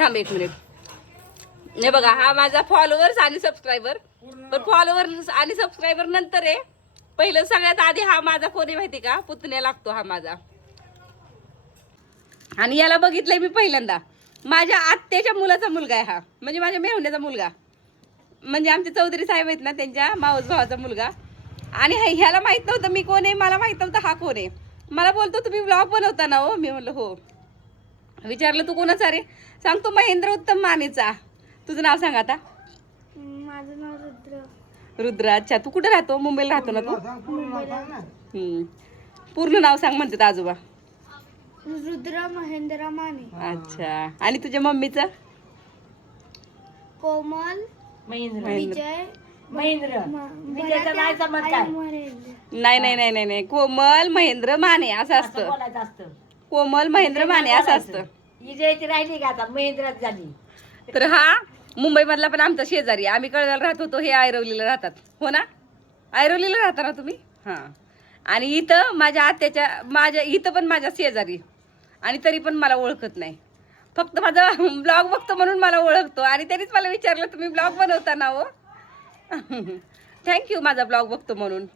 थांब एक मिनिट. हे बघा, हा माझा फॉलोअर्स आणि सबस्क्रायबर. पण फॉलोअर्स आणि सबस्क्रायबर नंतर आहे. पहिलं सगळ्यात आधी हा माझा कोण आहे माहिती का? पुतण्या लागतो हा माझा. आणि याला बघितलंय मी पहिल्यांदा. माझ्या आत्याच्या मुलाचा मुलगा आहे हा, म्हणजे माझ्या मेहुण्याचा मुलगा, म्हणजे आमचे चौधरी साहेब आहेत ना त्यांच्या मावस भावाचा मुलगा. आणि ह्याला माहित नव्हतं मी कोण आहे, मला माहित नव्हतं हा कोण आहे. मला बोलतो तुम्ही ब्लॉग बनवता ना हो? मी म्हणलं हो. विचारलं तू कोणाचा रे? सांगतो महेंद्र उत्तम मानेचा. तुझं नाव सांग आता. माझं नाव रुद्र. रुद्र. अच्छा, तू कुठे राहतो? मुंबईला राहतो ना तू? पूर्ण नाव सांग म्हणतात आजोबा. रुद्र महेंद्र माने. अच्छा, आणि तुझ्या मम्मीचं? कोमल महेंद्र. विजय महेंद्र. विजयचा नाही समज काय नाही नाही नाही नाही नाही, कोमल महेंद्र माने असं असं असतं. बोलायचं असतं. कोमल महेंद्र माने असं असतं. विजयची राहिली का आता महेंद्रात झाली. तर हा मुंबईमधला पण आमचा शेजारी. आम्ही कळव्याला राहत होतो, हे आयरवलीला राहतात. हो ना? आयरवलीला राहता ना तुम्ही? हां. आणि इथं माझ्या इथं पण माझ्या शेजारी. आणि तरी पण मला ओळखत नाही. फक्त माझा ब्लॉग बघतो म्हणून मला ओळखतो. आणि त्यांनीच मला विचारलं तुम्ही ब्लॉग बनवता ना हो? थँक्यू माझा ब्लॉग बघतो म्हणून.